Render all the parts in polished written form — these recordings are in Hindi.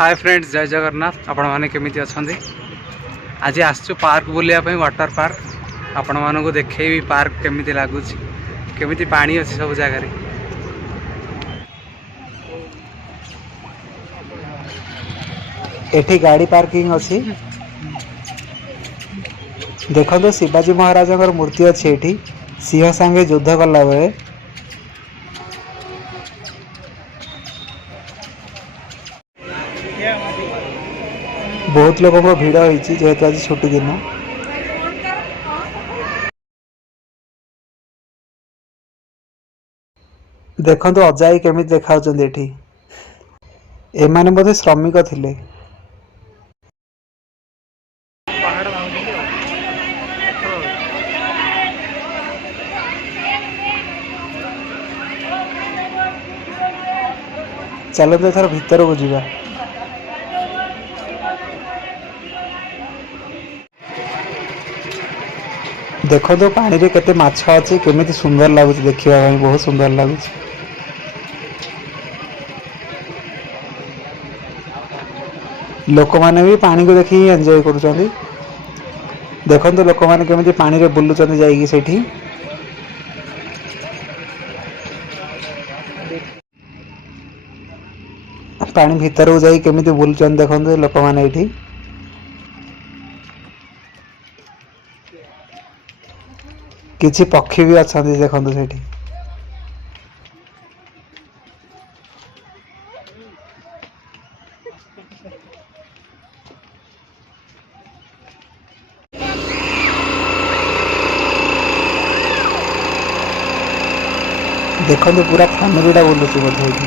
हाय फ्रेंड्स, जय जगन्नाथ। आपण मैंने केमी अच्छा? आज आसचु पार्क बुलायापी, वाटर पार्क। आपण मानक देखेबी पार्क केमी लगुच, केमी पानी अच्छी सब जगार। एठी गाड़ी पार्किंग अच्छी। देखो शिवाजी महाराज मूर्ति अच्छी एठी सिंह सांगे युद्ध कला बेले। बहुत लोगों को भीड़ होती जेहेतु आज छुट्टी दिन। देखो अजाई केमी देखा एठी। एमाने बोधे श्रमिक थिले। चलते एथर भीतर को जीवा। देखो तो पानी रे केते माछ अछि, केमिति सुंदर लागुच देखिबा ପାଇଁ, बहुत सुंदर लागुच। लोक माने भी पानी को देखि एंजॉय करूछंती। देखो लोक माने केमिति पानी रे बुलुछंती जाईकी सेठी। पानी भीतर को जाई केमिति बुलुछंती देखो लोक माने एठी। किछि पक्षी भी अछंती देखो सेठी। देखो पूरा फैमिलीटा बुलुची बोधे एठी।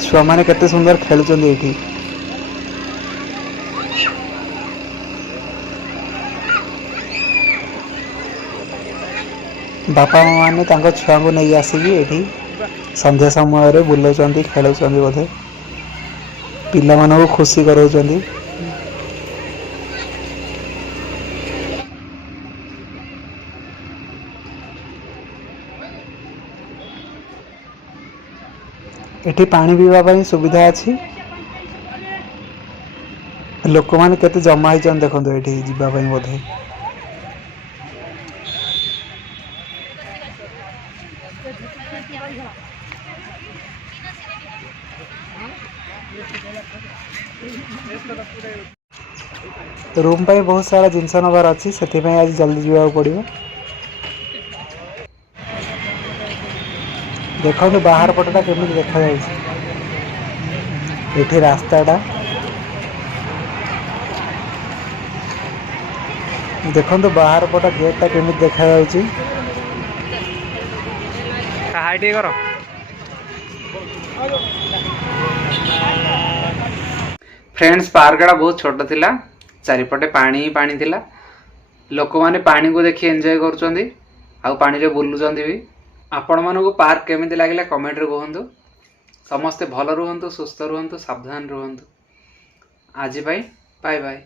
छुआ माने केते सुंदर खेलुचंती एठी। बापा माने तांको छुआ को नहीं आसिकी एठी संध्या समय रे बुलाउचंती, खेलुचंती बोधे। पिला मानको खुशी कराउचंती। एठी पानी पीवा ପାଇଁ सुविधा अछि। लोक माने केते जमा हिचन देखंतो एठी जीवा ପାଇଁ बोधे। रूम पे बहुत सारा जिनस नबार अच्छी, से आज जल्दी जावाक पड़ो। देखो बाहर पटटा केमी देखा ये रास्ताटा। देखो बाहर पटा गेटा केमी देखा फ्रेंड्स, पार्कटा बहुत छोट थिला, चारिपटे पानी ही पानी थिला। लोक माने पानी को देखि एंजॉय करूछंती, आ पानी रे बुलुछंती भी। आपण मानको पार्क केमिति लागिला कमेंट रे कहंतु। समस्ते भल रुहंतु, सुस्थ रुहंतु, सावधान रुहंतु। आज बाय बाय।